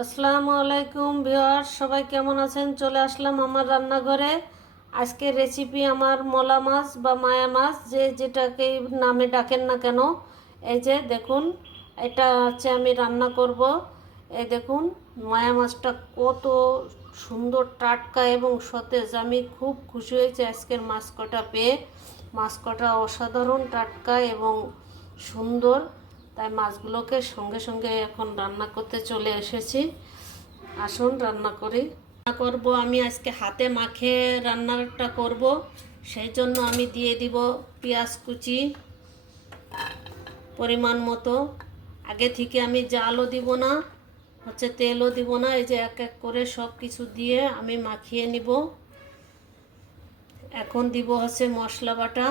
আসসালামু আলাইকুম ভিউয়ার সবাই কেমন আছেন? চলে আসলাম আমার রান্নাঘরে। আজকে রেসিপি আমার মলা মাছ বা মায়া মাছ, যে যেটাকে নামে ডাকেন না কেন। এই যে দেখুন, এটা হচ্ছে আমি রান্না করব। এই দেখুন, মায়া মাছটা কত সুন্দর টাটকা এবং সতেজ। আমি খুব খুশি হয়েছি আজকের মাছ কটা পেয়ে। মাছ কটা অসাধারণ টাটকা এবং সুন্দর। তাই মাছগুলোকে সঙ্গে সঙ্গে এখন রান্না করতে চলে এসেছি। আসুন, রান্না করি। রান্না করব আমি আজকে হাতে মাখে রান্নাটা করব। সেই জন্য আমি দিয়ে দিব পেঁয়াজ কুচি, পরিমাণ মতো। আগে থেকে আমি জালও দিব না, হচ্ছে তেলও দিব না, এই যে এক এক করে সব কিছু দিয়ে আমি মাখিয়ে নিব। এখন দিব হচ্ছে মশলা বাটা,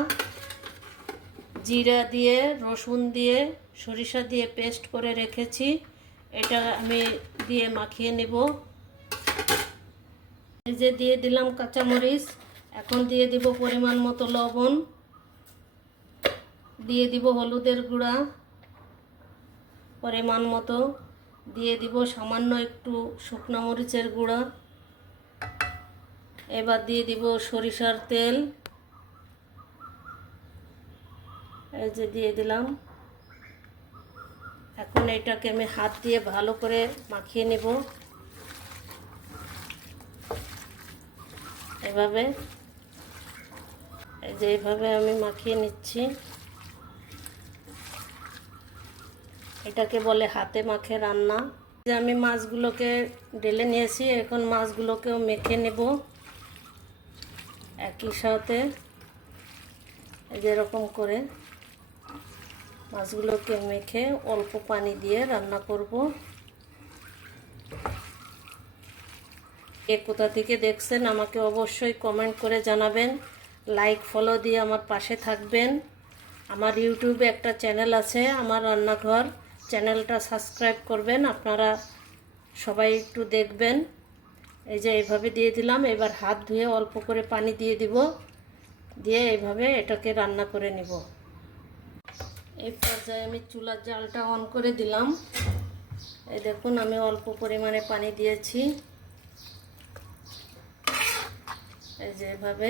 জিরা দিয়ে, রসুন দিয়ে সরিষা দিয়ে পেস্ট করে রেখেছি। এটা আমি দিয়ে মাখিয়ে নেব। এই যে দিয়ে দিলাম কাঁচামরিচ, এখন দিয়ে দিব পরিমাণ মতো লবণ। দিয়ে দিব হলুদের গুঁড়া পরিমাণ মতো। দিয়ে দিব সামান্য একটু শুকনো মরিচের গুঁড়া। এবার দিয়ে দিব সরিষার তেল। এই যে দিয়ে দিলাম। এখন এটাকে আমি হাত দিয়ে ভালো করে মাখিয়ে নেব। এভাবে। এই যে এইভাবে আমি মাখিয়ে নিচ্ছি। এটাকে বলে হাতে মাখে রান্না। যে আমি মাছগুলোকে ঢেলে নিয়েছি, এখন মাছগুলোকেও মেখে নেব একই সাথে। যেরকম করে। মাছগুলোকে মেখে অল্প পানি দিয়ে রান্না করব। কে কোথা থেকে দেখছেন আমাকে অবশ্যই কমেন্ট করে জানাবেন। লাইক ফলো দিয়ে আমার পাশে থাকবেন। আমার ইউটিউবে একটা চ্যানেল আছে, আমার রান্নাঘর। চ্যানেলটা সাবস্ক্রাইব করবেন, আপনারা সবাই একটু দেখবেন। এই যে এইভাবে দিয়ে দিলাম, এবার হাত ধুয়ে অল্প করে পানি দিয়ে দিব। দিয়ে এইভাবে এটাকে রান্না করে নিব। এই পর্যায়ে আমি চুলার জালটা অন করে দিলাম। এই দেখুন, আমি অল্প পরিমাণে পানি দিয়েছি। এই যে এভাবে।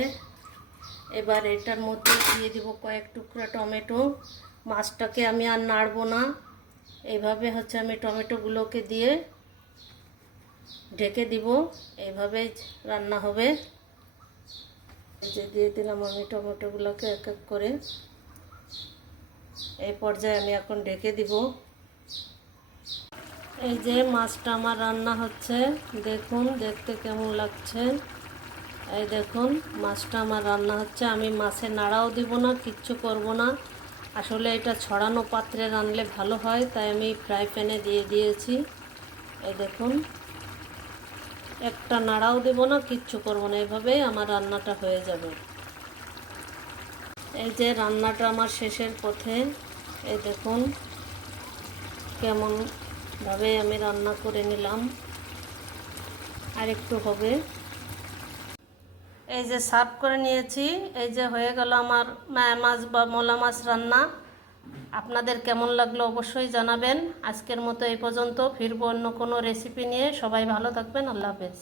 এবার এটার মধ্যে দিয়ে দিব কয়েক টুকরা টমেটো। মাছটাকে আমি আর নাড়বো না। এইভাবে হচ্ছে আমি টমেটোগুলোকে দিয়ে ঢেকে দিব। এইভাবে রান্না হবে। এই যে দিয়ে দিলাম আমি টমেটোগুলোকে এক এক করে। এই পর্যায়ে আমি এখন ঢেকে দিব। এই যে মাছটা আমার রান্না হচ্ছে, দেখুন, দেখতে কেমন লাগছে। এই দেখুন, মাছটা আমার রান্না হচ্ছে। আমি মাছে নাড়াও দিব না, কিচ্ছু করব না। আসলে এটা ছড়ানো পাত্রে রানলে ভালো হয়, তাই আমি ফ্রাই প্যানে দিয়ে দিয়েছি। এই দেখুন, একটা নাড়াও দেব না, কিচ্ছু করব না, এভাবেই আমার রান্নাটা হয়ে যাবে। এই যে রান্নাটা আমার শেষের পথে। এই দেখুন, কেমনভাবে আমি রান্না করে নিলাম। আর একটু হবে। এই যে সার্ভ করে নিয়েছি, এই যে হয়ে গেল আমার মায়া মাছ বা মোলা মাছ রান্না। আপনাদের কেমন লাগল অবশ্যই জানাবেন। আজকের মতো এই পর্যন্ত, ফিরবো অন্য কোনো রেসিপি নিয়ে। সবাই ভালো থাকবেন, আল্লাহ হাফেজ।